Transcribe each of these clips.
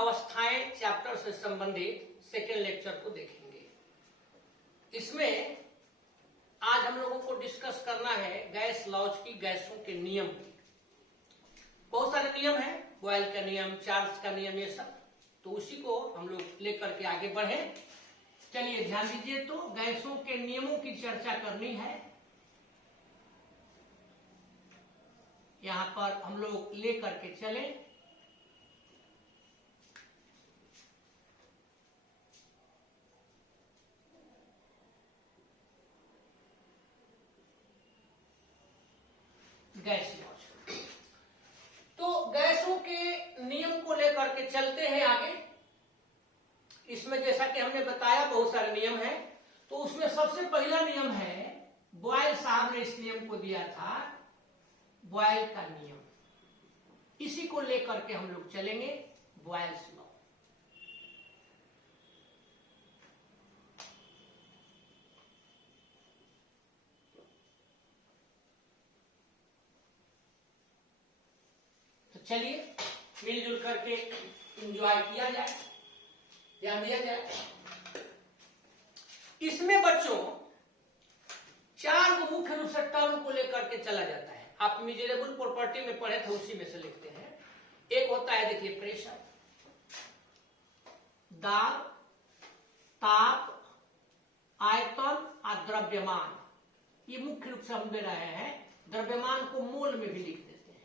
अवस्थाएं चैप्टर से संबंधित सेकेंड लेक्चर को देखेंगे। इसमें आज हम लोगों को डिस्कस करना है गैस लॉज की, गैसों के नियम की। बहुत सारे नियम हैं, बॉयल का नियम, चार्ल्स का नियम, ये सब, तो उसी को हम लोग लेकर के आगे बढ़े। चलिए ध्यान दीजिए, तो गैसों के नियमों की चर्चा करनी है। यहां पर हम लोग लेकर के चले। गैस लॉज, तो गैसों के नियम को लेकर के चलते हैं आगे। इसमें जैसा कि हमने बताया बहुत सारे नियम हैं, तो उसमें सबसे पहला नियम है, बॉयल साहब ने इस नियम को दिया था, बॉयल का नियम। इसी को लेकर के हम लोग चलेंगे, बॉयल्स लॉ। तो चलिए मिलजुल करके एंजॉय किया जाए, ध्यान दिया जाए। इसमें बच्चों चार को मुख्य रूप से टर्म को लेकर के चला जाता है। आप मेजरेबल प्रॉपर्टी में पढ़े थे, उसी में से लिखते हैं। एक होता है, देखिए, प्रेशर, दाब, ताप, आयतन और द्रव्यमान। ये मुख्य रूप से हम दे रहे हैं। द्रव्यमान को मोल में भी लिख देते हैं।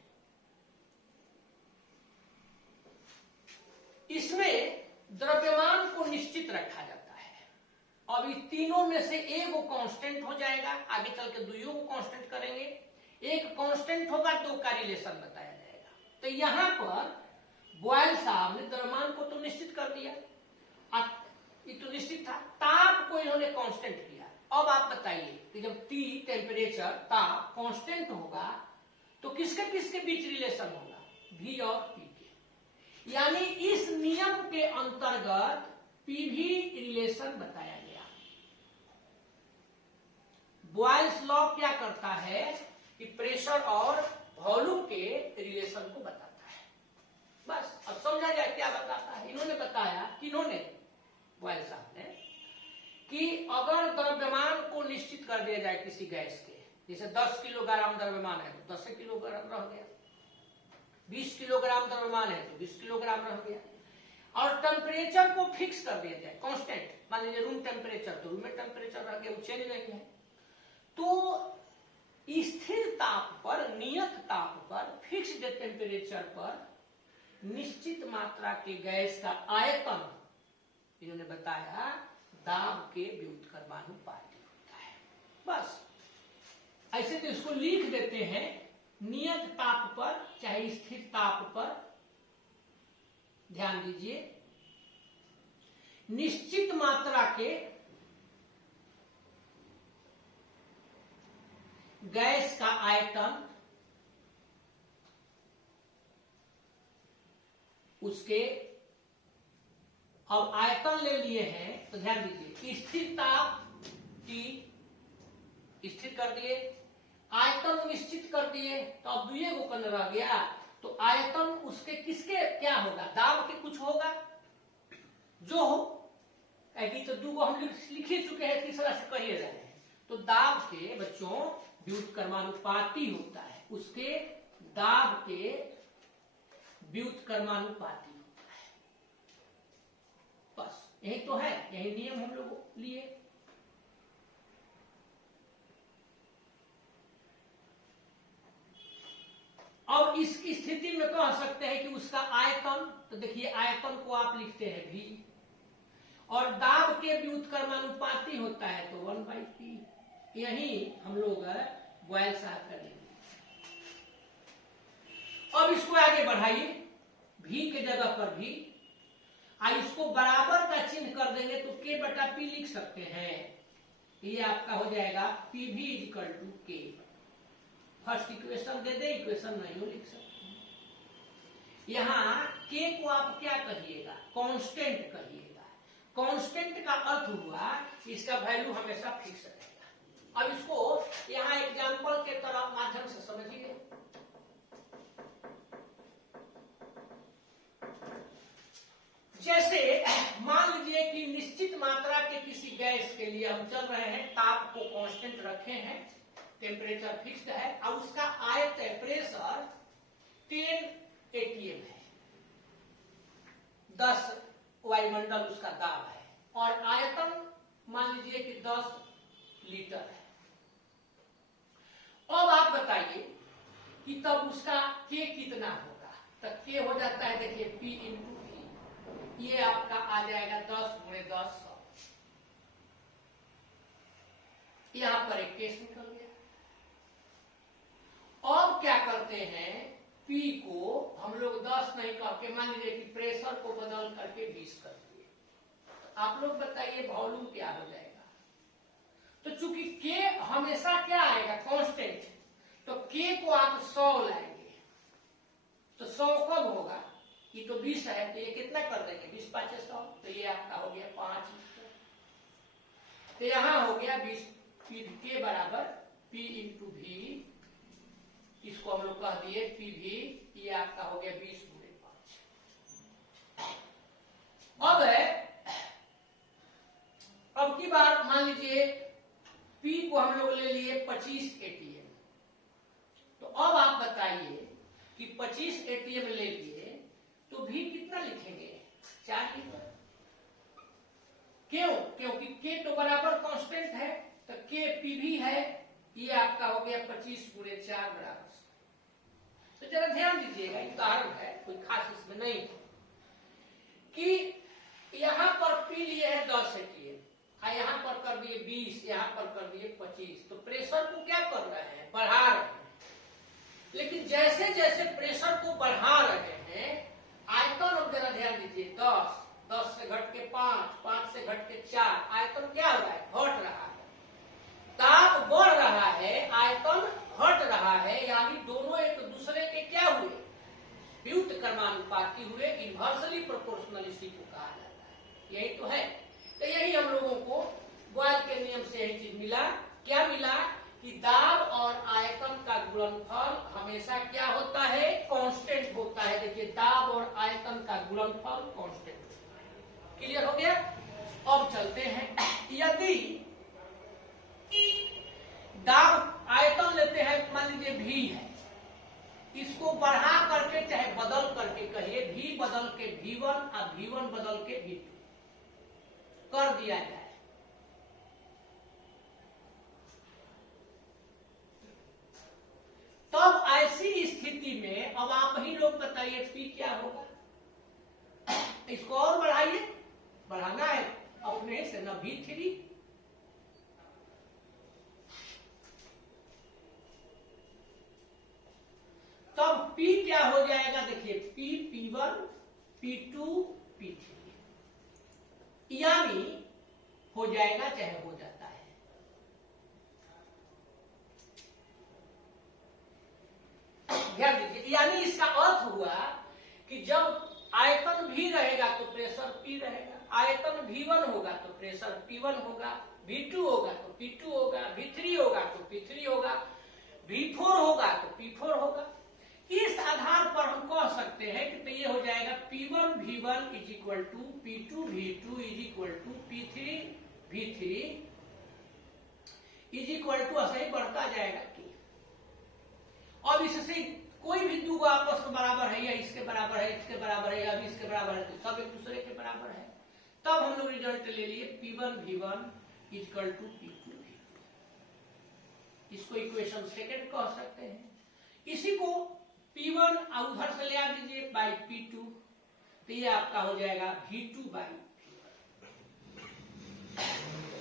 इसमें द्रव्यमान को निश्चित रखा जाता है। अब इस तीनों में से एक को कांस्टेंट हो जाएगा, आगे चल के दुइयों को कांस्टेंट करेंगे। एक कांस्टेंट होगा, दो का रिलेशन बताया जाएगा। तो यहां पर बॉयल साहब ने द्रव्यमान को तो निश्चित कर दिया, ये तो निश्चित था। ताप को इन्होंने कांस्टेंट किया। अब आप बताइए कि जब T टेम्परेचर, ताप कांस्टेंट होगा तो किसके किसके बीच रिलेशन होगा? V और P के। यानी इस नियम के अंतर्गत PV रिलेशन बताया गया। बॉयल्स लॉ क्या करता है कि प्रेशर और वॉल्यूम के रिलेशन को बताता है। बस अब समझा जाए क्या बताता है। इन्होंने बताया, किन्होंने? बॉयल साहब ने, कि अगर द्रव्यमान को निश्चित कर दिया जाए किसी गैस के, जैसे 10 किलोग्राम द्रव्यमान है तो 10 किलोग्राम रह गया, 20 किलोग्राम द्रव्यमान है तो 20 किलोग्राम रह गया। और टेम्परेचर को फिक्स कर दिया जाए, कांस्टेंट, मान लीजिए रूम टेम्परेचर, तो रूम में टेम्परेचर रह गया, वो चेंज नहीं है। तो स्थिर ताप पर, नियत ताप पर, फिक्स्ड टेम्परेचर पर निश्चित मात्रा के गैस का आयतन, इन्होंने बताया, दाब के व्युत्क्रमानुपाती होता है। बस ऐसे तो इसको लिख देते हैं, नियत ताप पर चाहे स्थिर ताप पर, ध्यान दीजिए, निश्चित मात्रा के गैस का आयतन उसके, अब आयतन ले लिए हैं तो ध्यान दीजिए, स्थिर ताप T स्थिर कर दिए, आयतन निश्चित कर दिए, तो अब दुए को कन रह गया, तो आयतन उसके किसके क्या होगा? दाब के कुछ होगा जो हो, तो दो हम लिख ही चुके हैं, तीसरा से कहिए रहे हैं। तो दाब के बच्चों व्युत्क्रमानुपाती होता है, उसके दाब के व्युत्क्रमानुपाती होता है। बस यही तो है, यही नियम हम लोग लिए। और इस स्थिति में कह सकते हैं कि उसका आयतन, तो देखिए आयतन को आप लिखते हैं V, और दाब के व्युत्क्रमानुपाती होता है तो 1/P। यही हम लोग बॉयल साहब करेंगे। अब इसको आगे बढ़ाइए, V के जगह पर V, इसको बराबर का चिन्ह कर देंगे तो K/P लिख सकते हैं। ये आपका हो जाएगा PV = K। फर्स्ट इक्वेशन दे दे, इक्वेशन नहीं हो लिख सकते हैं। यहां K को आप क्या कहिएगा? कांस्टेंट कहिएगा। कांस्टेंट का अर्थ हुआ इसका वैल्यू हमेशा फिक्स रहेगा। अब इसको यहां एग्जांपल के तरह माध्यम से समझिए। मात्रा के किसी गैस के लिए हम चल रहे हैं, ताप को कांस्टेंट रखे हैं, टेम्परेचर फिक्स्ड है और उसका आयत है प्रेशर 10 atm है, 10 वायुमंडल उसका दाब है और आयतन मान लीजिए कि 10 लीटर है। अब आप बताइए कि तब उसका के कितना होगा, तब के हो जाता है, देखिए P इंटू V, ये आपका आ जाएगा 10 गुणे 10 100। यहां पर एक केस निकल गया। अब क्या करते हैं, P को हम लोग 10 नहीं करके मान लीजिए कि प्रेशर को बदल करके 20 कर दिए, आप लोग बताइए वॉल्यूम क्या हो जाएगा। तो चूंकि K हमेशा क्या आएगा, कांस्टेंट, तो K को आप 100 लाएंगे, तो 100 कब होगा, ये तो 20 है, तो ये कितना कर देंगे, 20 5 100, तो ये आपका हो गया 5 लीटर। तो यहां हो गया 20 के बराबर P इंटू V, इसको हम लोग कह दिए PV, ये आपका हो गया 20 गुणे 5। अब की बार मान लीजिए P को हम लोग ले लिए 25 atm, तो अब आप बताइए कि 25 atm ले लिए तो V कितना लिखेंगे, 4 लीटर। क्यों, क्योंकि K तो बराबर कांस्टेंट है, तो K PV है, ये आपका हो गया 25 गुणे 4 बराबर। तो जरा ध्यान दीजिएगा, उदाहरण है, कोई खास इसमें नहीं कि यहां पर P लिए है 10 atm, यहां पर कर दिए 20, यहां पर कर दिए 25, तो प्रेशर को क्या कर रहे हैं, बढ़ा रहे हैं। लेकिन जैसे जैसे प्रेशर को बढ़ा रहे हैं, आयतन अब जरा ध्यान दीजिए, 10 से घट के 5, 5 से घट के 4, आयतन क्या हो रहा है, घट रहा है। ताप बढ़ रहा है, आयतन घट रहा है, यानी दोनों एक दूसरे के क्या हुए, व्युत्क्रमानुपाती कर्मानुपाती हुए, इन्वर्सली प्रोपोर्शनल इसी को कहा जाता है। यही तो है। तो यही हम लोगों को बॉयल के नियम से यही चीज मिला। क्या मिला कि दाब और आयतन का गुणनफल हमेशा क्या होता है, कांस्टेंट होता है। देखिए दाब और आयतन का गुणनफल कांस्टेंट होता है। क्लियर हो गया। अब चलते हैं, यदि दाब आयतन लेते हैं, मान लीजिए V है, इसको बढ़ा करके चाहे बदल करके कहिए, V बदल के V1 और V1 बदल के V2 कर दिया जाए, तब ऐसी स्थिति में अब आप ही लोग बताइए P क्या होगा। इसको और बढ़ाइए, बढ़ाना है अपने से ना V3, तब P क्या हो जाएगा, देखिए P P1 P2 P3, यानी हो जाएगा चाहे हो जाता है। ध्यान दीजिए, यानी इसका अर्थ हुआ कि जब आयतन V रहेगा तो प्रेशर P रहेगा, आयतन V1 होगा तो प्रेशर P1 होगा, V2 होगा तो P2 होगा, V3 होगा तो P3 होगा, V4 होगा तो P4 होगा। इस आधार पर हम कह सकते हैं कि तो ये हो जाएगा P1 V1 is equal to P2 V2 is equal to P3 V3 is equal to, ऐसे ही बढ़ता जाएगा कि अब इससे कोई भी दो आपस में बराबर है, या इसके बराबर है, इसके बराबर है, या भी इसके बराबर है, तो सब एक दूसरे के बराबर है। तब हम लोग रिजल्ट ले लिए P1 V1 is equal to P2 V2, इसको इक्वेशन सेकेंड कह सकते हैं। इसी को P1 उधर से ले आ दीजिए बाई P2, तो ये आपका हो जाएगा V2 बाई P1।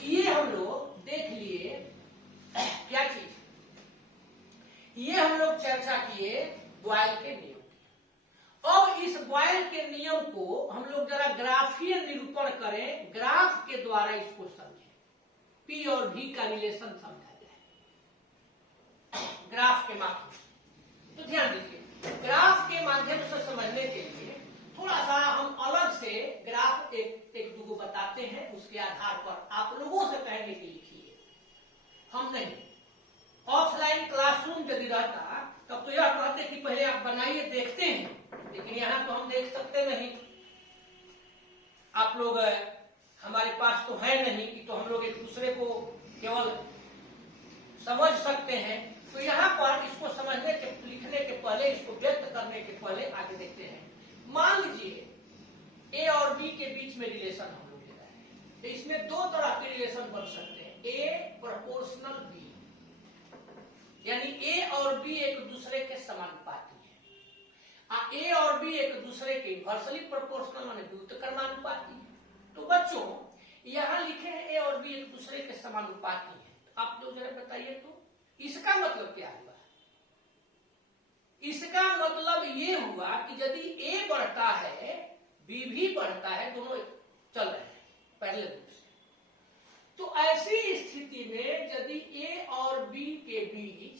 ये हम लोग देख लिए क्या चीज, ये हम लोग चर्चा किए बॉयल के नियम की। अब इस बॉयल के नियम को हम लोग जरा ग्राफीय निरूपण करें, ग्राफ के द्वारा इसको समझें, P और V का रिलेशन समझा जाए ग्राफ के माध्यम से। तो ध्यान दीजिए, ग्राफ के माध्यम से समझने के लिए थोड़ा सा हम अलग से ग्राफ एक दो बताते हैं, उसके आधार पर आप लोगों से पहले के लिखिए, हम नहीं। ऑफलाइन क्लासरूम यदि रहता तब तो यह कहते कि पहले आप बनाइए, देखते हैं, लेकिन यहां तो हम देख सकते नहीं। आप लोग हमारे पास तो है नहीं कि तो हम लोग एक दूसरे को केवल समझ सकते हैं। तो यहाँ पर इसको समझने के लिखने के पहले, इसको व्यक्त करने के पहले आगे देखते हैं। मान लीजिए ए और बी के बीच में रिलेशन हम लोग ले रहे हैं, तो इसमें दो तरह के रिलेशन बन सकते हैं, ए प्रोपोर्शनल बी, यानी ए और बी एक दूसरे के समानुपाती है। ए और बी एक दूसरे के इनवर्सली प्रोपोर्शनल माने व्युत्क्रमानुपाती है। तो बच्चों यहां लिखे हैं ए और बी एक दूसरे के समानुपाती है। आप लोग जरा बताइए तो इसका मतलब क्या हुआ? इसका मतलब ये हुआ कि यदि ए बढ़ता है बी भी बढ़ता है, दोनों चल रहे हैं पैरेलल रूप से, तो ऐसी स्थिति में यदि ए और बी के बीच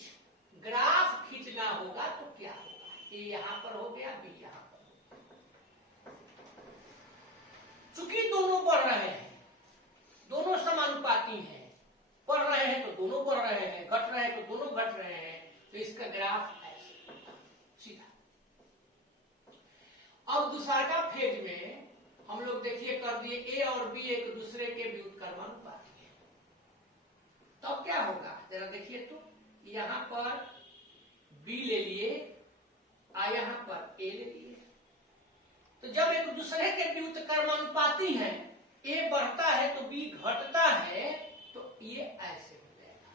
ग्राफ खींचना होगा तो क्या होगा? ए यहां पर हो गया, बी यहां पर हो गया। चूंकि दोनों बढ़ रहे हैं, दोनों समानुपाती हैं, बढ़ रहे हैं तो दोनों बढ़ रहे हैं, घट रहे हैं तो दोनों घट रहे हैं, तो इसका ग्राफ ऐसे सीधा। अब दूसरा फेज में हम लोग देखिए कर दिए ए और बी एक दूसरे के व्युत्क्रमानुपाती है। तो अब क्या होगा जरा देखिए तो, यहां पर बी ले लिए, यहां पर ए ले लिए। तो जब एक दूसरे के व्युत्क्रमानुपाती हैं, ए बढ़ता है तो बी घटता है, तो ये ऐसे हो जाएगा।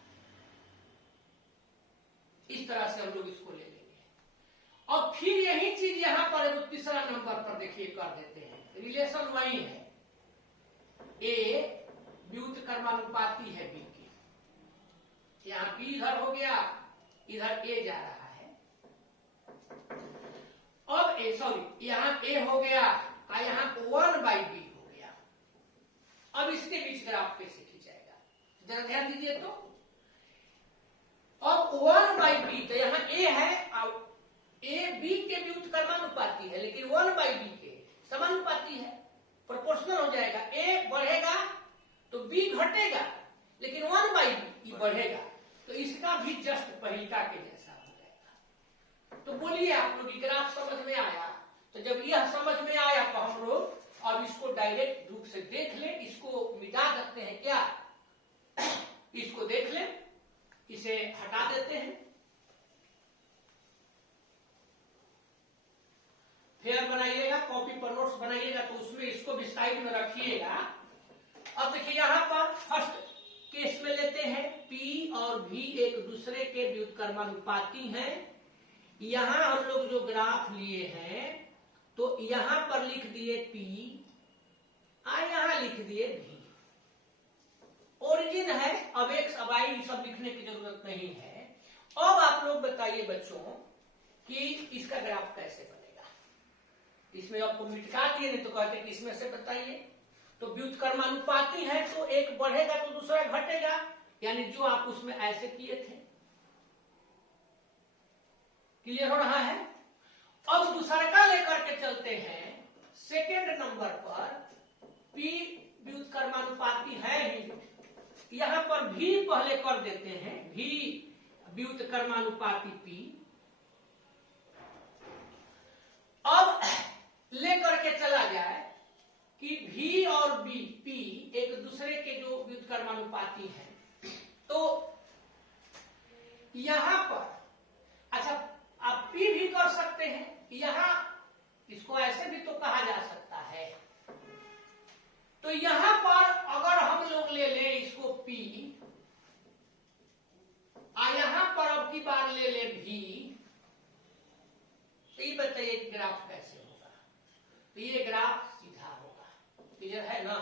इस तरह से हम लोग इसको ले लेंगे। और फिर यही चीज यहां पर तीसरा नंबर पर देखिए कर देते हैं। रिलेशन वही है, ए व्युत्क्रमानुपाती है बी के, यहां बी इधर हो गया, इधर ए जा रहा है। अब यहां ए हो गया, यहां 1/b हो गया। अब इसके बीच ग्राफ कैसे खींचाएगा जरा ध्यान दीजिए तो। अब 1/b तो यहां ए है, ए बी के व्युत्क्रमानुपाती है, लेकिन 1/b के समानुपाती है, प्रोपोर्शनल हो जाएगा। ए बढ़ेगा तो बी घटेगा, लेकिन 1/b बढ़ेगा, तो इसका भी जस्ट पहिलका के जैसा हो जाएगा। तो बोलिए आप लोग ग्राफ समझ में आया? तो जब यह समझ में आया तो हम लोग अब इसको डायरेक्ट रूप से देख ले, इसको मिटा सकते हैं क्या? इसको देख ले, इसे हटा देते हैं, फेयर बनाइएगा, कॉपी पर नोट्स बनाइएगा तो उसमें इसको भी साइड में रखिएगा। अब देखिए यहां पर फर्स्ट केस में लेते हैं, P और V एक दूसरे के व्युत्क्रमानुपाती हैं। यहां हम लोग जो ग्राफ लिए हैं तो यहां पर लिख दिए P, यहां लिख दिए V। ओरिजिन है, अब x अब y सब लिखने की जरूरत नहीं है। अब आप लोग बताइए बच्चों कि इसका ग्राफ कैसे बनेगा। इसमें आपको मिटका दिए, नहीं तो कहते कि इसमें से बताइए। तो व्युत्क्रमानुपाती है तो एक बढ़ेगा तो दूसरा घटेगा, यानी जो आप उसमें ऐसे किए थे। क्लियर हो रहा है? अब दूसरा का लेकर के चलते हैं सेकेंड नंबर पर। P व्युत्क्रमानुपाती है ही, यहां पर भी पहले कर देते हैं, भी व्युत्क्रमानुपाती P। अब लेकर के चला जाए कि V और B P एक दूसरे के जो व्युत्क्रमानुपाती है, तो यहां पर अच्छा आप P भी कर सकते हैं, यहां इसको ऐसे भी तो कहा जा सकता है। तो यहां पर अगर हम लोग ले लें इसको P, यहां पर अब की बार ले ले V, तो ये बताइए ग्राफ कैसे होगा? तो ये ग्राफ सीधा होगा। क्लियर है ना?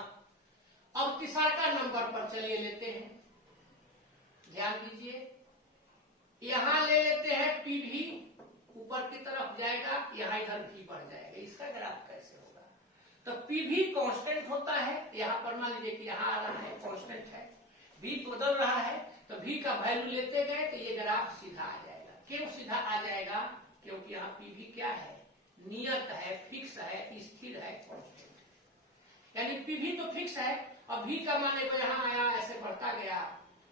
अब तीसरा का नंबर पर चलिए लेते हैं, ध्यान दीजिए। यहां ले लेते हैं PV, ऊपर की तरफ जाएगा, यहां इधर भी बढ़ जाएगा। इसका ग्राफ कैसे होगा? तो PV कांस्टेंट होता है, यहां पर मान लीजिए कि यहां आ रहा है कांस्टेंट है, V बदल रहा है, तो V का वैल्यू लेते गए तो ये ग्राफ सीधा आ जाएगा। क्यों सीधा आ जाएगा? क्योंकि यहाँ PV क्या है? नियत है, फिक्स है, स्थिर है, कांस्टेंट। यानी PV तो फिक्स है, अब V का मान यहां आया, ऐसे बढ़ता गया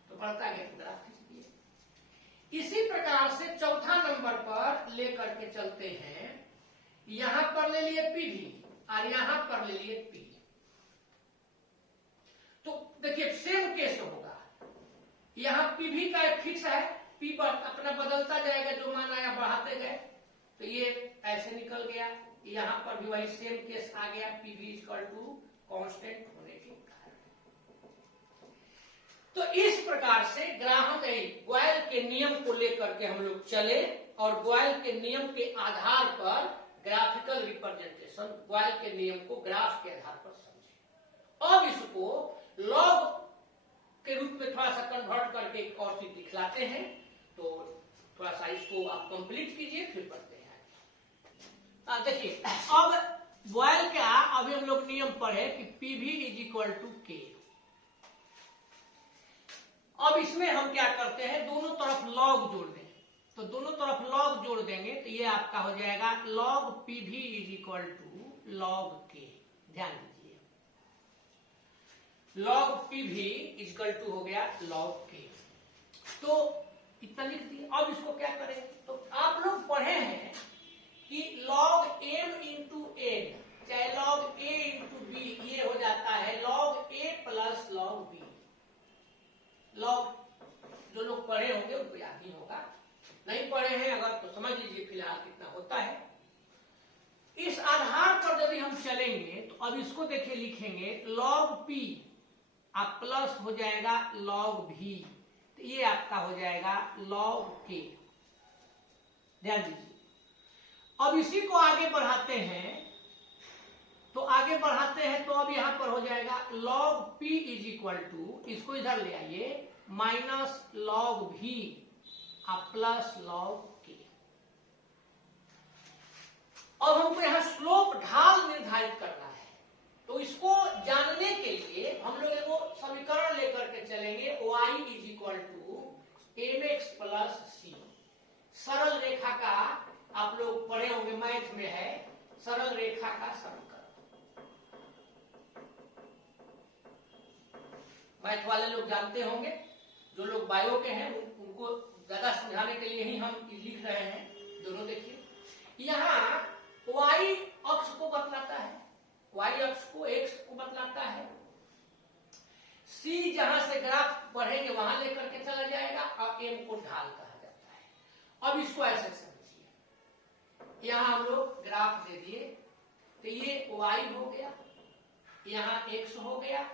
तो बढ़ता गया तो ग्राफ खींच दिए। इसी प्रकार से चौथा नंबर पर लेकर के चलते हैं, यहां पर ले लिए PV और यहां पर ले लिए P। तो देखिए सेम केस होगा, यहाँ पी भी का एक फिक्स है, पी पर अपना बदलता जाएगा, जो मान आया बढ़ाते गए, तो ये ऐसे निकल गया। यहाँ पर भी वही सेम केस आ गया, पी भी इक्वल टू कॉन्स्टेंट होने के कारण। तो इस प्रकार से ग्राहम बॉयल के नियम को लेकर के हम लोग चले और बॉयल के नियम के आधार पर ग्राफिकल रिप्रेजेंटेशन, बॉयल के नियम को ग्राफ के आधार पर समझे। अब इसको लॉग के रूप में थोड़ा सा कन्वर्ट करके एक और चीज दिखलाते हैं, तो थोड़ा सा इसको आप कंप्लीट कीजिए, फिर पढ़ते हैं। देखिए अब बॉयल का अभी हम लोग नियम पढ़े कि पी भी इज इक्वल टू के। अब इसमें हम क्या करते हैं, दोनों तरफ लॉग जोड़ दें, तो दोनों तरफ लॉग जोड़ देंगे तो ये आपका हो जाएगा लॉग पी भी इज इक्वल टू लॉग के। ध्यान दीजिए, लॉग पी भी इक्वल टू हो गया लॉग के, तो इतना लिख दिए। अब इसको क्या करें, तो आप लोग पढ़े हैं कि log m इंटू n चाहे log a इंटू b, ये हो जाता है log a plus log b। log जो लोग पढ़े होंगे उनको याद ही होगा, नहीं पढ़े हैं अगर तो समझ लीजिए फिलहाल कितना होता है। इस आधार पर यदि हम चलेंगे तो अब इसको देखिए लिखेंगे log p आप प्लस हो जाएगा log v, तो ये आपका हो जाएगा log k। ध्यान दीजिए, अब इसी को आगे बढ़ाते हैं, तो आगे बढ़ाते हैं तो अब यहां पर हो जाएगा log p is equal to, इसको इधर ले आइए, माइनस log v आप प्लस log k। अब हमको यहां स्लोप ढाल निर्धारित करना है, तो इसको जानने के लिए हम लोग एगो समीकरण लेकर के चलेंगे, y is equal to mx plus c। सरल रेखा का आप लोग पढ़े होंगे, मैथ में है सरल रेखा का समीकरण, मैथ वाले लोग जानते होंगे, जो लोग बायो के हैं उनको ज्यादा समझाने के लिए ही हम लिख रहे हैं। दोनों देखिए, यहाँ y अक्ष को बतलाता है, y अक्ष को x को बतलाता है, c जहां से ग्राफ पढ़ेंगे वहां लेकर के चला जाएगा, और m को ढाल कहा जाता है। अब इसको ऐसे समझिए, यहां हम लोग ग्राफ दे दिए, तो ये y हो गया, यहां x हो गया,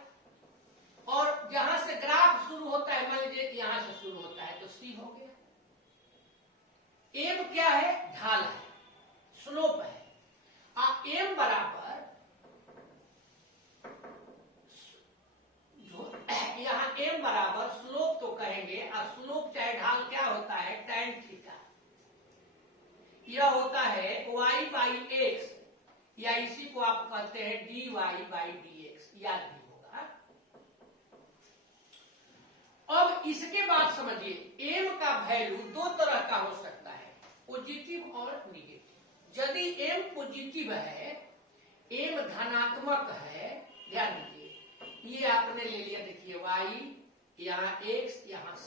और जहां से ग्राफ शुरू होता है, मान लीजिए यहां से शुरू होता है, तो c हो गया। m क्या है, ढाल है, स्लोप है, m बराबर यहाँ m बराबर स्लोप तो कहेंगे, और स्लोप चाहे ढाल क्या होता है, tan थीटा। यह होता है y बाई x, या इसी को आप कहते हैं dy बाई dx, याद भी होगा। अब इसके बाद समझिए m का वैल्यू दो तरह का हो सकता है, पॉजिटिव और निगेटिव। यदि m पॉजिटिव है, m धनात्मक है, ध्यान दीजिए, ये आपने ले लिया, देखिए y यहाँ x यहाँ c।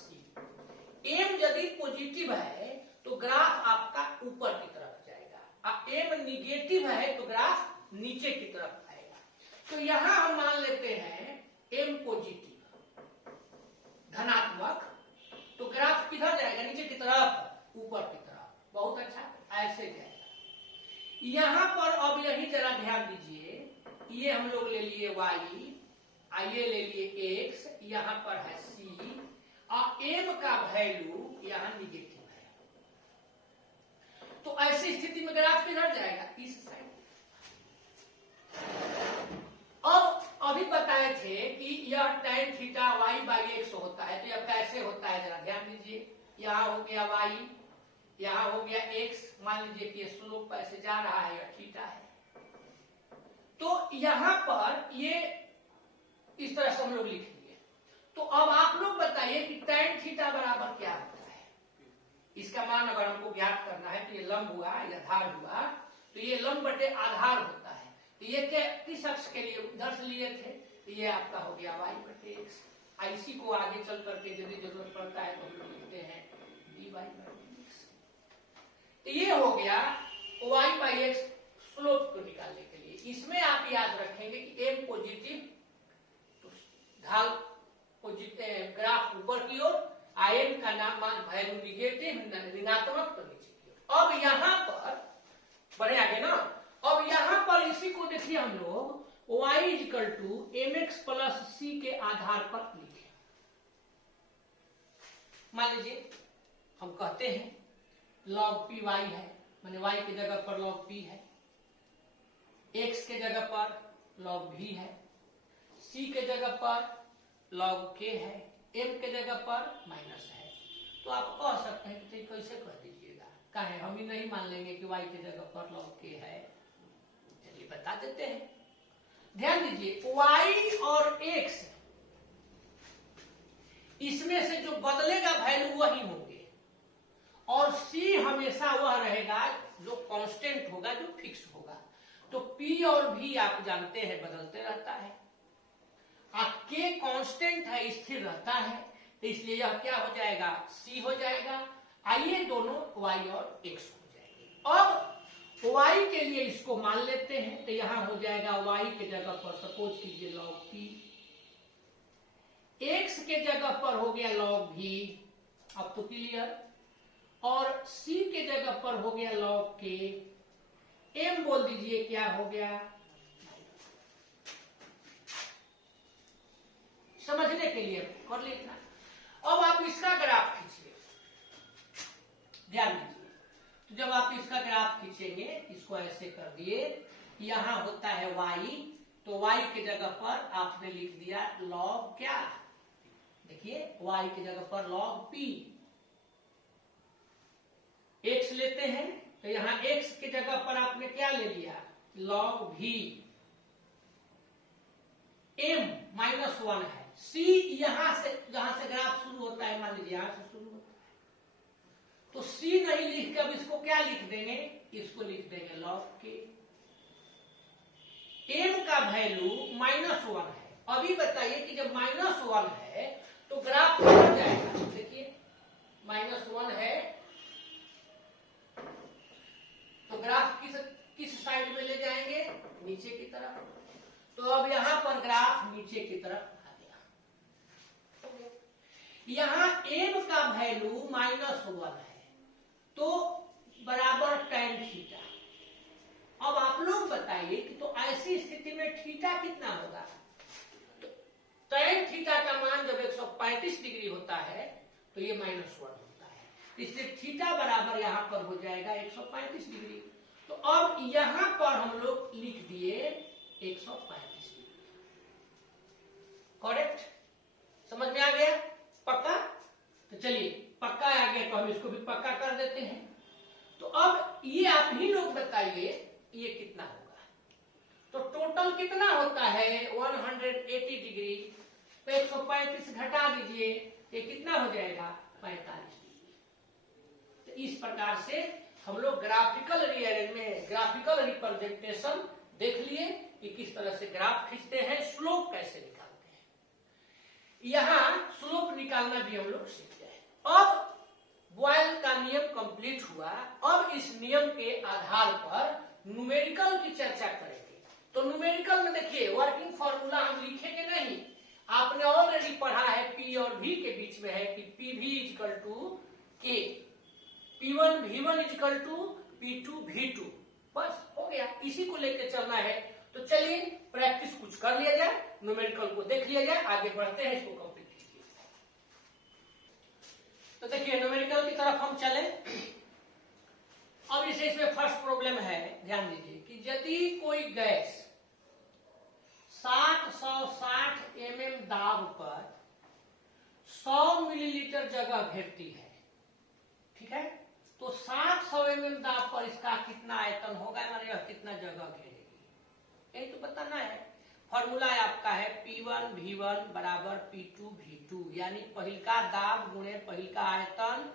m यदि पॉजिटिव है तो ग्राफ आपका ऊपर की तरफ जाएगा, और m निगेटिव है तो ग्राफ नीचे की तरफ आएगा। तो यहां हम मान लेते हैं m पॉजिटिव धनात्मक, तो ग्राफ किधर जाएगा, नीचे की तरफ, ऊपर की तरफ। बहुत अच्छा, ऐसे जाएगा। यहां पर अब यही जरा ध्यान दीजिए, ये हम लोग ले लिए y, ये ले लिए x, यहां पर है c, और m का वैल्यू यहां निगेटिव है, तो ऐसी स्थिति में ग्राफ किधर जाएगा, इस साइड। अब अभी बताए थे कि यह tan theta y by x होता है, तो यह कैसे होता है जरा ध्यान दीजिए। यहाँ हो गया y, यहाँ हो गया x, मान लीजिए कि स्लोप ऐसे जा रहा है, यह थीटा है, तो यहाँ पर ये इस तरह से हम लोग लिख दिए। तो अब आप लोग बताइए कि tan थीटा बराबर क्या होता है। इसका मान अगर हमको ज्ञात करना है, तो ये लंब हुआ या आधार हुआ, तो ये लंब बटे आधार होता है। तो ये क्या किस अक्ष के लिए उधर से लिए थे, तो ये आपका हो गया y बटे x। इसी को आगे चल करके यदि जरूरत पड़ता है तो हम लोग लिखते हैं dy बटे x। तो ये हो गया y बाई एक्स स्लोप को निकालने के लिए। इसमें आप याद रखेंगे कि m पॉजिटिव तो ढाल ग्राफ ऊपर की ओर, आयन का नाम वैल्यू निगेटिव ऋणात्मक तो नीचे की ओर। अब यहाँ पर बढ़े आगे ना, अब यहाँ पर इसी को देखिए हम लोग y equal to mx plus c के आधार पर लिखे। मान लीजिए हम कहते हैं log p y है, माने y की जगह पर log p है, x के जगह पर log v है, c के जगह पर log k है, m के जगह पर माइनस है। तो आप कह सकते हैं कि कैसे कह दीजिएगा, काहे हम ही नहीं मान लेंगे कि y की जगह पर log k है। चलिए बता देते हैं, ध्यान दीजिए y और x इसमें से जो बदलेगा वैल्यू वही होंगे, और c हमेशा वह रहेगा जो कांस्टेंट होगा, जो फिक्स होगा। तो p और v आप जानते हैं बदलते रहता है, k कांस्टेंट है, स्थिर रहता है, तो इसलिए यह क्या हो जाएगा, c हो जाएगा। आइए दोनों y और x हो जाएंगे। अब y के लिए इसको मान लेते हैं, तो यहां हो जाएगा y के जगह पर सपोज कीजिए log p, x के जगह पर हो गया log v, अब तो क्लियर, और c के जगह पर हो गया log k, m बोल दीजिए क्या हो गया, समझने के लिए कर लेना। अब आप इसका ग्राफ खींचिए, ध्यान दीजिए, तो जब आप इसका ग्राफ खींचेंगे, इसको ऐसे कर दिए, यहां होता है y, तो y के जगह पर आपने लिख दिया log क्या, देखिए y की जगह पर log p, x लेते हैं तो यहां x की जगह पर आपने क्या ले लिया log v, m -1 है, c यहां से जहां से ग्राफ शुरू होता है, मान लीजिए यहां से शुरू होता है, तो c नहीं लिख के अब इसको क्या लिख देंगे, इसको लिख देंगे log k। m का वैल्यू -1 है। अभी बताइए कि जब -1 है तो ग्राफ बदल जाएगा, देखिए -1 है तो ग्राफ किस साइड में ले जाएंगे, नीचे की तरफ। तो अब यहां पर ग्राफ नीचे की तरफ आ गया। यहां m का वैल्यू -1 है तो बराबर tan थीटा। अब आप लोग बताइए कि तो ऐसी स्थिति में थीटा कितना होगा, तो tan थीटा का मान जब 135 डिग्री होता है तो ये -1 होता है, इसलिए थीटा बराबर यहां पर हो जाएगा 135 डिग्री। तो अब यहां पर हम लोग लिख दिए 135 डिग्री, करेक्ट, समझ में आ गया, पक्का। तो चलिए पक्का आ गया तो हम इसको भी पक्का कर देते हैं। तो अब ये आप ही लोग बताइए ये कितना होगा, तो टोटल कितना होता है 180 डिग्री, तो 135 घटा दीजिए, ये कितना हो जाएगा 45 डिग्री। तो इस प्रकार से हम लोग ग्राफिकल रीअरेंजमेंट, ग्राफिकल रिप्रेजेंटेशन देख लिए कि किस तरह से ग्राफ खींचते हैं, स्लोप कैसे निकालते हैं। यहां स्लोप निकालना भी हम लोग सीखते हैं। अब बॉयल का नियम कंप्लीट हुआ, अब इस नियम के आधार पर न्यूमेरिकल की चर्चा करेंगे। तो न्यूमेरिकल में देखिए वर्किंग फॉर्मूला हम लिखेंगे नहीं, आपने ऑलरेडी पढ़ा है P और V के बीच में है कि PV equal to K, P1 V1 equal to P2 V2, बस हो गया, इसी को लेकर चलना है। तो चलिए प्रैक्टिस कुछ कर लिया जाए, न्यूमेरिकल को देख लिया जाए, आगे बढ़ते हैं, इसको कंप्लीट कीजिए। तो देखिए न्यूमेरिकल की तरफ हम चले। अब इसे इसमें फर्स्ट प्रॉब्लम है, ध्यान दीजिए कि यदि कोई गैस 760 mm दाब पर 100 मिलीलीटर जगह घेरती है, ठीक है, तो 700 mm दाब पर इसका कितना आयतन होगा, मतलब यह कितना जगह घेरेगी, यही तो बताना है। फॉर्मूला आपका है P1 V1 बराबर P2 V2, यानी पहिलका दाब गुणे पहिलका आयतन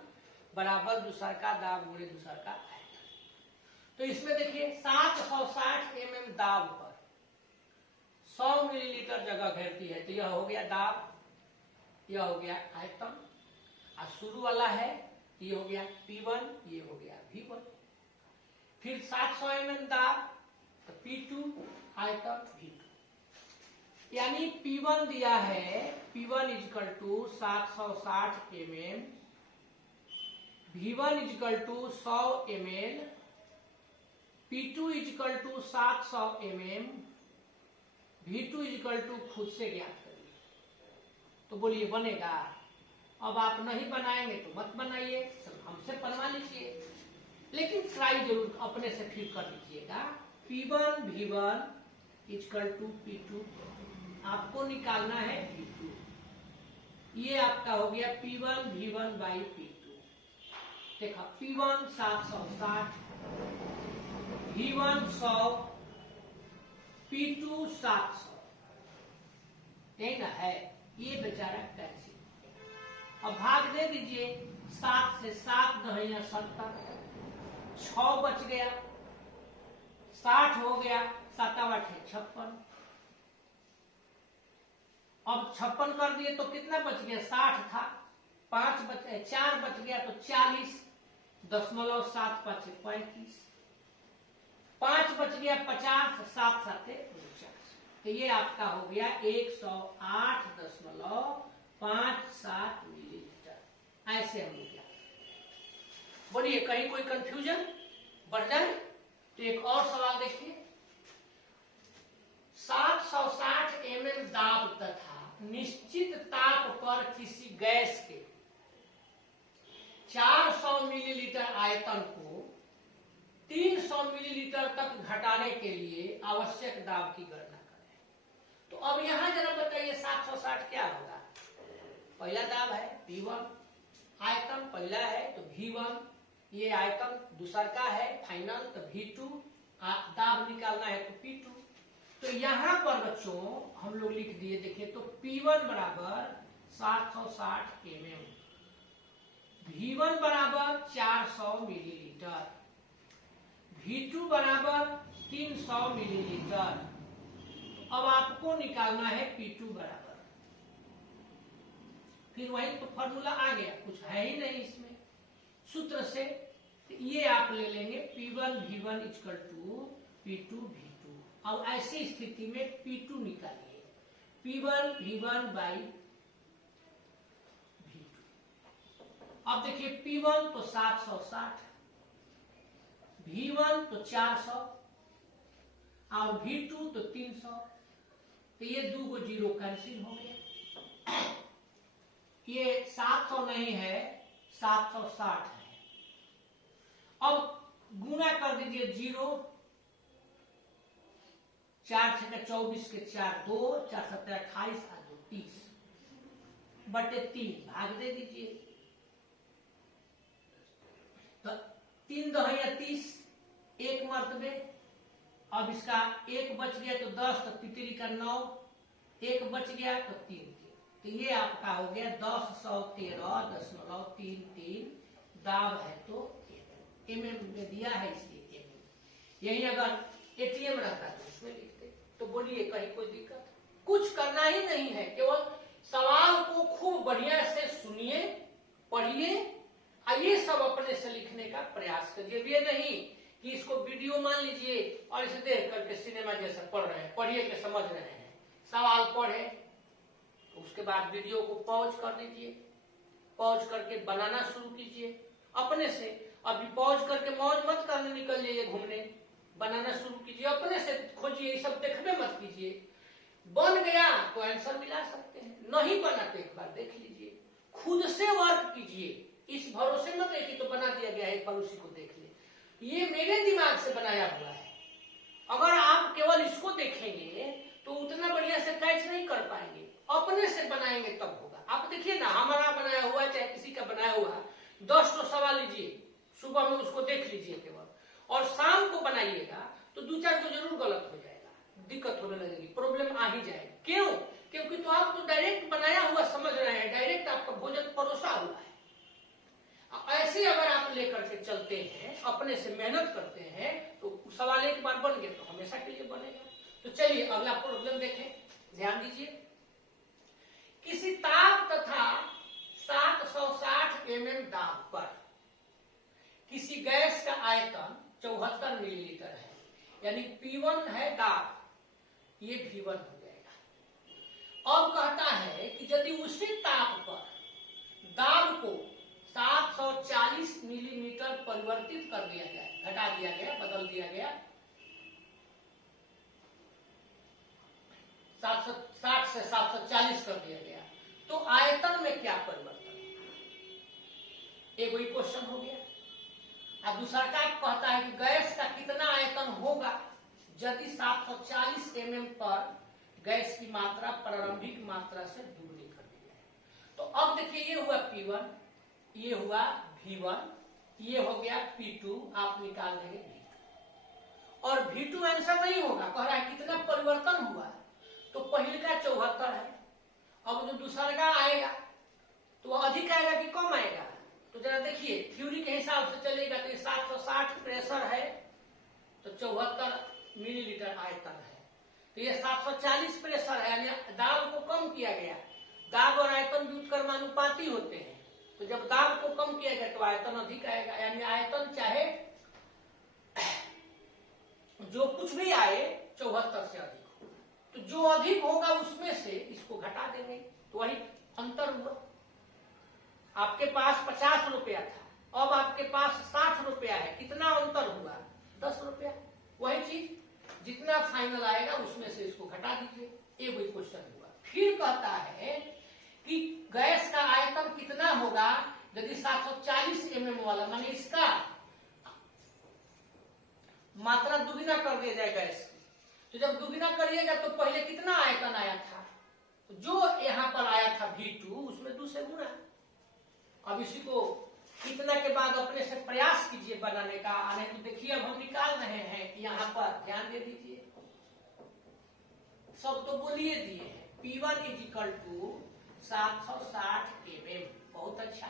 बराबर दूसर का दाब गुणे दूसर का आयतन। तो इसमें देखिए 760 mm दाब पर 100 मिलीलीटर जगह घेरती है, तो यह हो गया दाब, यह हो गया आयतन, और शुरू वाला है ये हो गया P1, ये हो गया V1, फिर 700 mm दाब तो P2 आयतन V2। यानी P1 दिया है, P1 is equal to 760 mm, V1 is equal to 100 ml, P2 is equal to 700 mm, V2 is equal to खुद से ज्ञात करिए। तो बोलिए बनेगा? अब आप नहीं बनाएंगे तो मत बनाइए, हमसे बनवा लीजिए, लेकिन ट्राई जरूर अपने से फिर कर लीजिएगा। P1 V1 is equal to P2, आपको निकालना है P2। ये आपका हो गया P1 V1 बाई P2। देखा, P1 760, V1 100, P2 700, यही ना है। ये बेचारा कैंसिल। अब भाग दे दीजिए, 7 से 7 दहिया 70, 6 बच गया, 60 हो गया, 7 8 56। अब 56 कर दिए तो कितना बच गया? 60 था, 4 बच गया तो 40.7 35, 5 बच गया 50, 7 7 49। तो ये आपका हो गया 108.57 मिलीलीटर। ऐसे हम लोग बोलिए, कहीं कोई कंफ्यूजन बढ़ जाए तो एक और सवाल देखिए। 760 ml दाब तथा निश्चित ताप पर किसी गैस के 400 मिलीलीटर आयतन को 300 मिलीलीटर तक घटाने के लिए आवश्यक दाब की गणना करें। तो अब यहां जरा बताइए 760 क्या होगा? पहला दाब है V1, आयतन पहला है तो V1, ये आयतन दूसरा का है फाइनल, तो V2, दाब निकालना है तो P2। तो यहां पर बच्चों हम लोग लिख दिए, देखिए तो P1 बराबर 760 mm, V1 बराबर 400 मिलीलीटर, V2 बराबर 300 मिलीलीटर। अब आपको निकालना है P2 बराबर, फिर वही तो फॉर्मूला आ गया, कुछ है ही नहीं इसमें सूत्र से। तो ये आप ले लेंगे P1 V1 equal to P2 V2। अब ऐसी स्थिति में P2 निकालिए, P1 V1 बाई V2। अब देखिए P1 तो 760, V1 तो 400 और V2 तो 300। तो ये दो गो जीरो कैंसिल हो गया। ये 700 नहीं है, 760 है। अब गुना कर दीजिए, 0 4 6 24 के 4 2, 4 7 28 और 2 30 बटे 3 भाग दे दीजिए। तो 3 दहिया 30, एक मर्तबे। अब इसका एक बच गया तो 10, तो तितरी का 9, एक बच गया तो 3। तो ये आपका हो गया 1013.33 दाब है तो mm में दिया है, इसलिए mm। यही अगर ATM रहता तो उसमें लिखते। तो बोलिए, कहीं कोई दिक्कत? कुछ करना ही नहीं है, केवल सवाल को खूब बढ़िया से सुनिए, पढ़िए, ये सब अपने से लिखने का प्रयास करिए। ये नहीं कि इसको वीडियो मान लीजिए और इसे देख करके सिनेमा जैसा पढ़ रहे हैं, पढ़िए के समझ रहे हैं। सवाल पढ़े, उसके बाद वीडियो को पॉज कर दीजिए, पॉज करके बनाना शुरू कीजिए अपने से। अभी पॉज करके मौज मत करने निकल जाइए घूमने, बनाना शुरू कीजिए, अपने से खोजिए, ये सब देखने मत कीजिए। बन गया तो आंसर मिला सकते हैं, नहीं बना तो एक बार देख लीजिए, खुद से वर्क कीजिए। इस भरोसे मत है कि तो बना दिया गया है, एक बार उसी को देख ले। ये मेरे दिमाग से बनाया हुआ है। अगर आप केवल इसको देखेंगे तो उतना बढ़िया से कैच नहीं कर पाएंगे, अपने से बनाएंगे तब होगा। आप देखिए ना, हमारा बनाया हुआ चाहे किसी का बनाया हुआ, 10 तो सवाल लीजिए, सुबह में उसको देख लीजिए केवल, और शाम को बनाइएगा तो 2-4 तो जरूर गलत हो जाएगा, दिक्कत होने लगेगी, प्रॉब्लम आ ही जाएगी। क्यों? क्योंकि तो आप तो डायरेक्ट बनाया हुआ समझ रहे हैं, डायरेक्ट आपका भोजन परोसा हुआ है। ऐसे अगर आप लेकर के चलते हैं, अपने से मेहनत करते हैं, तो सवाल एक बार बन गया तो हमेशा के लिए बनेगा। तो चलिए अगला प्रॉब्लम देखें, ध्यान दीजिए। किसी ताप तथा 760 mm दाब पर किसी गैस का आयतन 74 मिलीलीटर है, यानी P1 है दाब, ये V1 हो जाएगा। अब कहता है कि यदि उसी ताप पर दाब को 740 मिलीमीटर परिवर्तित कर दिया जाए, घटा दिया गया, बदल दिया गया, 760 से 740 कर दिया गया, तो आयतन में क्या परिवर्तन होगा? एक वही क्वेश्चन हो गया। अब दूसरा का कहता है कि गैस का कितना आयतन होगा यदि 740 mm पर गैस की मात्रा प्रारंभिक मात्रा से दुगनी कर दी जाए। तो अब देखिए, ये हुआ P1, ये हुआ V1, ये हो गया P2, आप निकाल देंगे V2, और V2 आंसर नहीं होगा, कह रहा है कितना परिवर्तन हुआ, तो पहले का 74 है। अब जो दूसरा का आएगा तो वह अधिक आएगा कि कम आएगा? तो जरा देखिए, थ्योरी के हिसाब से चलेगा तो 760 प्रेशर है तो 74 मिलीलीटर आयतन है, तो ये 740 प्रेशर है, यानी दाब को कम किया गया। दाब और आयतन व्युत्क्रमानुपाती होते हैं, तो जब दाब को कम किया गया तो आयतन अधिक आएगा, यानी आयतन चाहे जो कुछ भी आए 74 से अधिक होगा, तो जो अधिक होगा उसमें से इसको घटा देंगे, तो वही अंतर हुआ। आपके पास 50 रुपया था, अब आपके पास 60 रुपया है, कितना अंतर हुआ? 10 रुपया। वही चीज जितना फाइनल आएगा उसमें से इसको घटा दीजिए, ये वही क्वेश्चन हुआ। फिर कहता है कि गैस का आयतन कितना होगा यदि 740 mm वाला, माने इसका मात्रा दुगुना कर दिया जाए गैस की, तो जब दुगुना करिएगा तो पहले कितना आयतन आया था? तो जो यहां पर आया था V2, उसमें 2 से गुना। अब इसी को इतना के बाद अपने से प्रयास कीजिए बनाने का, आने तो देखिए अब हम निकाल रहे हैं, यहाँ पर ध्यान दे दीजिए, सब तो बोलिए दिए हैं। P1 = 760 mm, बहुत अच्छा।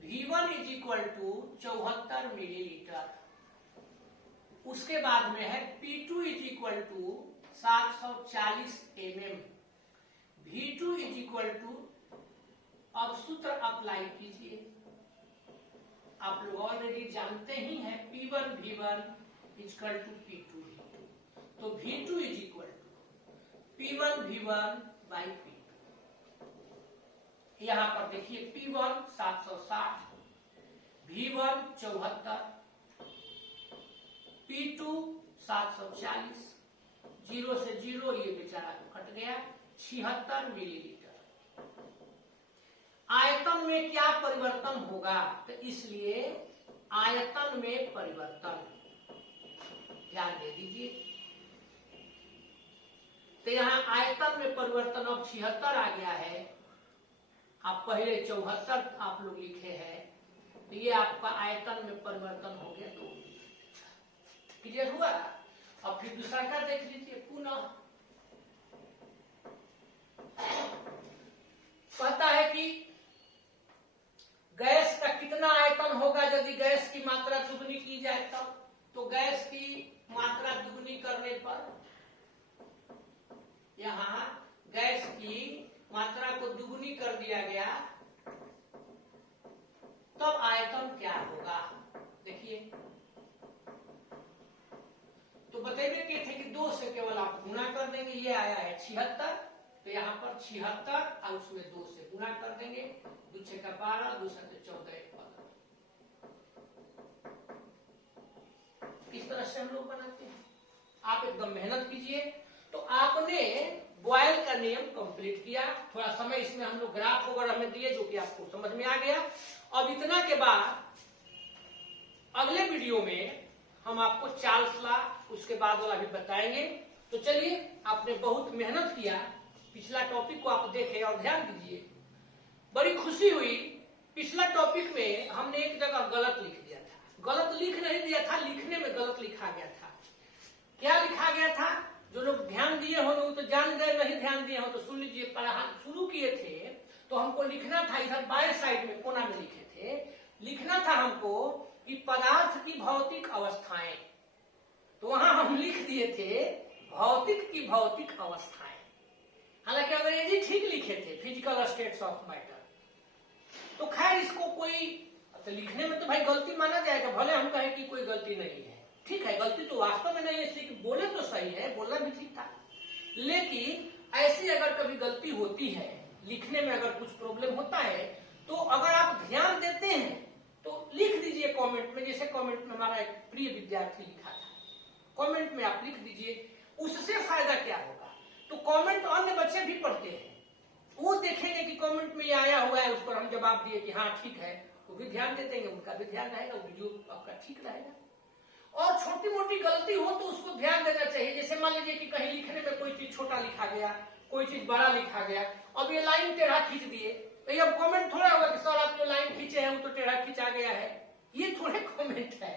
V1 = 74 millilitre. उसके बाद में है P2 = 740 mm। V2 = अब सूत्र अप्लाई कीजिए, आप लोग ऑलरेडी जानते ही हैं, P1 V1 = P2 V2, तो V2 = P1 V1 by P2। यहां पर देखिए P1 760, V1 74, P2 740, 0 से 0 ये बेचारा कट गया, 76 मिलीलीटर। आयतन में क्या परिवर्तन होगा? तो इसलिए आयतन में परिवर्तन, ध्यान दे दीजिए। तो यहां आयतन में परिवर्तन अब 76 आ गया है, आप पहले 74 आप लोग लिखे हैं, तो ये आपका आयतन में परिवर्तन हो गया 2। क्लियर हुआ? अब फिर दूसरा का देख लीजिए पुनः। कहता है कि गैस का कितना आयतन होगा यदि गैस की मात्रा दुगुनी की जाए तब? तो गैस की मात्रा दुगुनी करने पर, यहां गैस की मात्रा को दुगुनी कर दिया गया, तब आयतन क्या होगा? देखिए, तो बतेबे के थे कि 2 से केवल आप गुना कर देंगे, ये आया है 76, तो यहाँ पर 76 और उसमें 2 से गुना कर देंगे, 2 × 12, 2 × 14, 15। इस तरह से हम लोग बनाते हैं। आप एकदम मेहनत कीजिए। तो आपने बॉयल का नियम कंप्लीट किया, थोड़ा समय इसमें हम लोग ग्राफ वगैरह में दिए जो कि आपको समझ में आ गया। अब इतना के बाद अगले वीडियो में हम आपको चार्ल्स लॉ उसके बाद वाला भी बताएंगे। तो चलिए, आपने बहुत मेहनत किया, पिछला टॉपिक को आप देखें और ध्यान दीजिए। बड़ी खुशी हुई, पिछला टॉपिक में हमने एक जगह गलत लिख दिया था, गलत लिख नहीं दिया था, लिखने में गलत लिखा गया था। क्या लिखा गया था? जो लोग ध्यान दिए होंगे वो तो जान गए, नहीं ध्यान दिए हो तो सुन लीजिए। पढ़ाना शुरू किए थे तो हमको लिखना था, इधर बाएं साइड में कोना में लिखे थे, लिखना था हमको कि पदार्थ की भौतिक अवस्थाएं, तो वहां हम लिख दिए थे भौतिक की भौतिक अवस्थाएं। हालांकि अंग्रेजी ठीक लिखे थे, फिजिकल स्टेट्स ऑफ मैटर। तो खैर इसको कोई तो लिखने में तो भाई गलती माना जाएगा, भले हम कहें कि कोई गलती नहीं है, ठीक है, गलती तो वास्तव में नहीं है, इसलिए बोले तो सही है, बोलना भी ठीक था, लेकिन ऐसी अगर कभी गलती होती है, लिखने में अगर कुछ प्रॉब्लम होता है, तो अगर आप ध्यान देते हैं तो लिख दीजिए कमेंट में। जैसे कमेंट में हमारा एक प्रिय विद्यार्थी लिखा था, कमेंट में आप लिख दीजिए, उससे फायदा क्या होगा। तो कमेंट अन्य बच्चे भी पढ़ते हैं, वो देखेंगे कि कमेंट में ये आया हुआ है, उस पर हम जवाब दिए कि हाँ ठीक है, वो भी ध्यान दे देंगे, उनका भी ध्यान रहेगा, वीडियो आपका ठीक रहेगा। और छोटी मोटी गलती हो तो उसको ध्यान देना चाहिए। जैसे मान लीजिए कि कहीं लिखने में कोई चीज छोटा लिखा गया, कोई चीज बड़ा लिखा गया, अब ये लाइन टेढ़ा खींच दिए, तो ये अब कमेंट थोड़ा होगा कि सर आप जो लाइन खींचे हैं वो तो टेढ़ा खींचा गया है, ये थोड़े कमेंट है।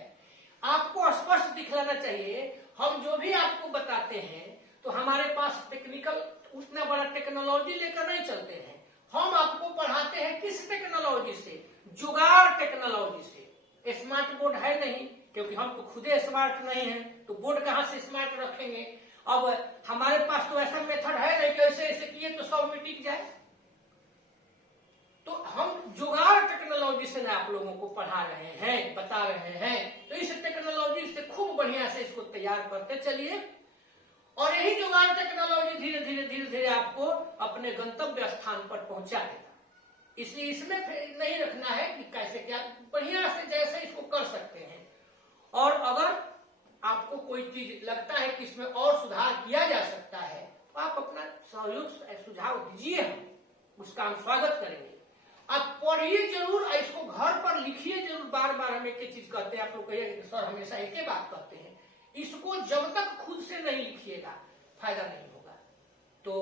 आपको स्पष्ट दिखलाना चाहिए। हम जो भी आपको बताते हैं तो हमारे पास टेक्निकल उतना बड़ा टेक्नोलॉजी लेकर नहीं चलते हैं। हम आपको पढ़ाते हैं किस टेक्नोलॉजी से, जुगाड़ टेक्नोलॉजी से। स्मार्ट बोर्ड है नहीं, क्योंकि हम तो खुदे स्मार्ट नहीं है, तो बोर्ड कहां से स्मार्ट रखेंगे। अब हमारे पास तो ऐसा मेथड है नहीं कि ऐसे ऐसे किए तो सब में टिक जाए। तो हम जुगाड़ टेक्नोलॉजी से ना आप लोगों को पढ़ा रहे हैं, बता रहे हैं। तो इस टेक्नोलॉजी से खूब बढ़िया से इसको तैयार करते चलिए, और यही जुगाड़ टेक्नोलॉजी धीरे धीरे धीरे धीरे आपको अपने गंतव्य स्थान पर पहुंचा देगा। इसलिए इसमें नहीं रखना है कि कैसे क्या, बढ़िया से जैसे इसको कर सकते हैं। और अगर आपको कोई चीज लगता है कि इसमें और सुधार किया जा सकता है, तो आप अपना सहयोग सुझाव दीजिए, हम उसका हम स्वागत करेंगे। आप पढ़िए जरूर, इसको घर पर लिखिए जरूर। बार बार हम एक ही चीज कहते हैं, आप लोग कहिएगा कि सर हमेशा एक ही बात कहते हैं। इसको जब तक खुद से नहीं लिखिएगा फायदा नहीं होगा। तो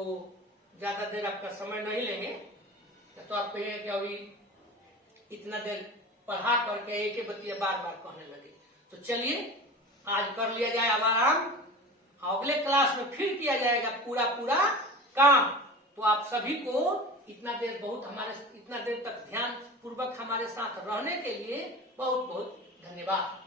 ज्यादा देर आपका समय नहीं लेंगे, तो आप कहिए कि अभी इतना देर पढ़ा करके एक ही बतिया बार बार कहने लगे। तो चलिए आज कर लिया जाए अब आराम, अगले क्लास में फिर किया जाएगा पूरा पूरा काम। तो आप सभी को इतना देर तक ध्यान पूर्वक हमारे साथ रहने के लिए बहुत बहुत धन्यवाद।